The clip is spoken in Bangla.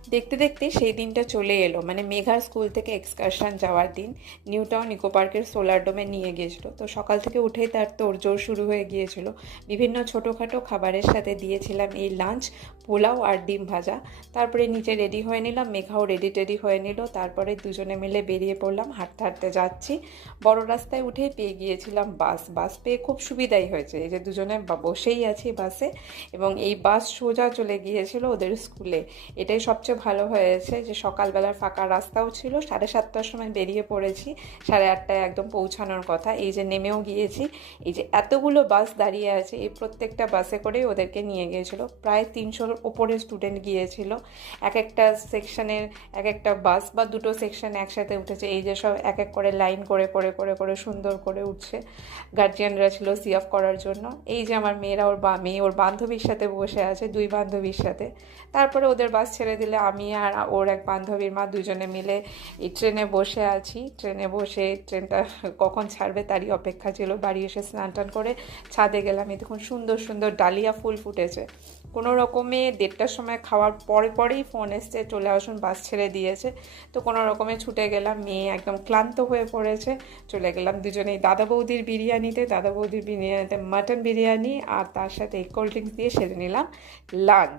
দেখতে দেখতে সেই দিনটা চলে এলো, মানে মেঘার স্কুল থেকে এক্সকারশন যাওয়ার দিন। নিউ টাউন ইকো পার্কের সোলার ডোমে নিয়ে গিয়েছিল। তো সকাল থেকে উঠেই তার তোড়জোড় শুরু হয়ে গিয়েছিল। বিভিন্ন ছোটোখাটো খাবারের সাথে দিয়েছিলাম এই লাঞ্চ, পোলাও আর ডিম ভাজা। তারপরে নিচে রেডি হয়ে নিলাম, মেঘাও রেডি টেডি হয়ে নিল। তারপরে দুজনে মিলে বেরিয়ে পড়লাম, হাঁটতে হাঁটতে যাচ্ছি। বড় রাস্তায় উঠেই পেয়ে গিয়েছিলাম বাস। বাস পেয়ে খুব সুবিধাই হয়েছে, এই যে দুজনে বসেই আছি বাসে, এবং এই বাস সোজা চলে গিয়েছিল ওদের স্কুলে। এটাই সবচেয়ে ভালো হয়েছে যে সকালবেলার ফাঁকা রাস্তাও ছিল। 7:30টার সময় বেরিয়ে পড়েছি, 8:30টায় একদম পৌঁছানোর কথা। এই যে নেমেও গিয়েছি, এই যে এতগুলো বাস দাঁড়িয়ে আছে, এই প্রত্যেকটা বাসে করেই ওদেরকে নিয়ে গিয়েছিল। প্রায় 300-র ওপরে স্টুডেন্ট গিয়েছিল। এক একটা সেকশনের এক একটা বাস বা দুটো সেকশন একসাথে উঠেছে। এই যে সব এক এক করে লাইন করে করে করে করে সুন্দর করে উঠছে। গার্জিয়ানরা ছিল সি অফ করার জন্য। এই যে আমার মেয়েরা মেয়ে ওর বান্ধবীর সাথে বসে আছে, দুই বান্ধবীর সাথে। তারপরে ওদের বাস ছেড়ে দিলে আমি আর ওর এক বান্ধবীর মা দুজনে মিলে এই ট্রেনে বসে আছি। ট্রেনে বসে ট্রেনটা কখন ছাড়বে তারই অপেক্ষা ছিল। বাড়ি এসে স্নান টান করে ছাদে গেলাম। এই দেখুন সুন্দর সুন্দর ডালিয়া ফুল ফুটেছে। কোনো রকমে 1:30টার সময় খাওয়ার পরেই ফোন এসছে, চলে আসুন, বাস ছেড়ে দিয়েছে। তো কোনো রকমে ছুটে গেলাম, মেয়ে একদম ক্লান্ত হয়ে পড়েছে। চলে গেলাম দুজনেই দাদা বৌদির বিরিয়ানিতে। দাদা বৌদির বিরিয়ানিতে মাটন বিরিয়ানি আর তার সাথে কোল্ড ড্রিঙ্কস দিয়ে সেরে নিলাম লাঞ্চ।